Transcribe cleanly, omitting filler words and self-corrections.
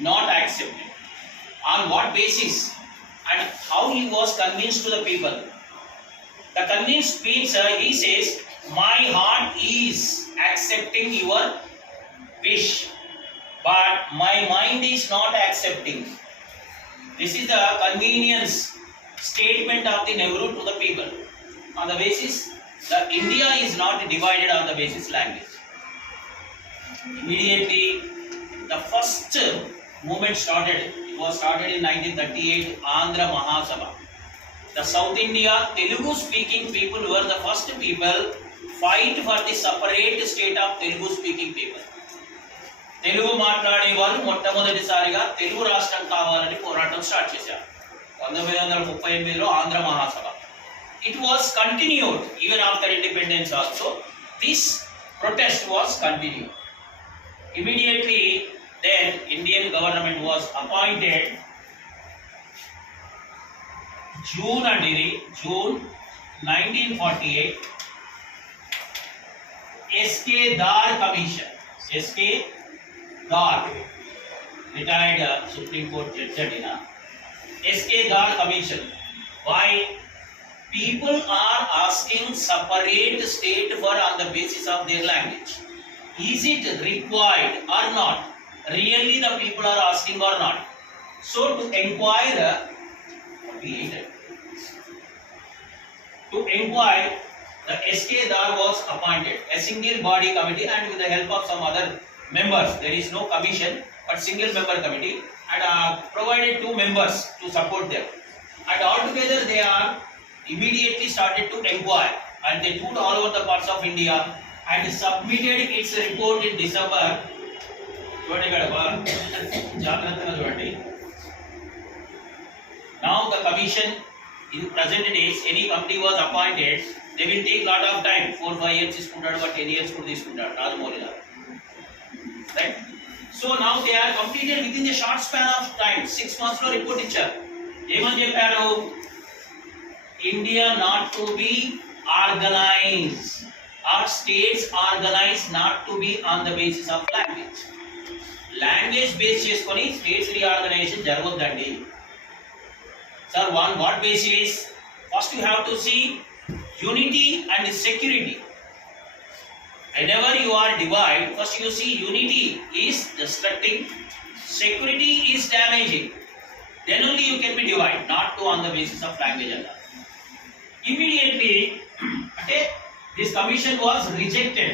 not accepted. On what basis and how he was convinced to the people? The convinced means he says, my heart is accepting your wish, but my mind is not accepting. This is the convenience statement of the Nehru to the people. On the basis, the India is not divided on the basis language. Immediately, the first movement started. It was started in 1938, Andhra Mahasabha. The South India Telugu speaking people were the first people fight for the separate state of Telugu speaking people. Telugu మాట్లాడే వాళ్ళు మొట్టమొదటిసారిగా తెలుగు రాష్ట్రం కావాలని పోరాటం start చేశారు 1938లో Andhra Mahasabha. It was continued even after independence also. This protest was continued. Immediately then Indian government was appointed June 1948 S.K. Dar Commission. S.K. Dar, retired Supreme Court judge Adina. S.K. Dar Commission. Why? People are asking separate state for on the basis of their language. Is it required or not? Really the people are asking or not? So to inquire, the S.K. Dar was appointed, a single body committee, and with the help of some other members. There is no commission but single member committee, and provided 2 members to support them. And altogether they are immediately started to inquire, and they toured all over the parts of India and submitted its report in December. Now the commission in present days, any company was appointed, they will take lot of time, 4-5 years తీసుకుంటాడు, but 10 years కూడా తీసుకుంటాడు రాజమౌళి గారు. Right? So now they are completed within a short span of time. 6 months లో report ఇచ్చారు. ఏమని చెప్పారు? India not to be organized, or states organized not to be on the basis of language. Language base చేసుకొని states reorganization జరగొద్దండి. Sir, on what basis? First you have to see unity and security. Whenever you are divided, first you see unity is destructing, security is damaging. Then only you can be divided, not to on the basis of language alone. Immediately, this commission was rejected.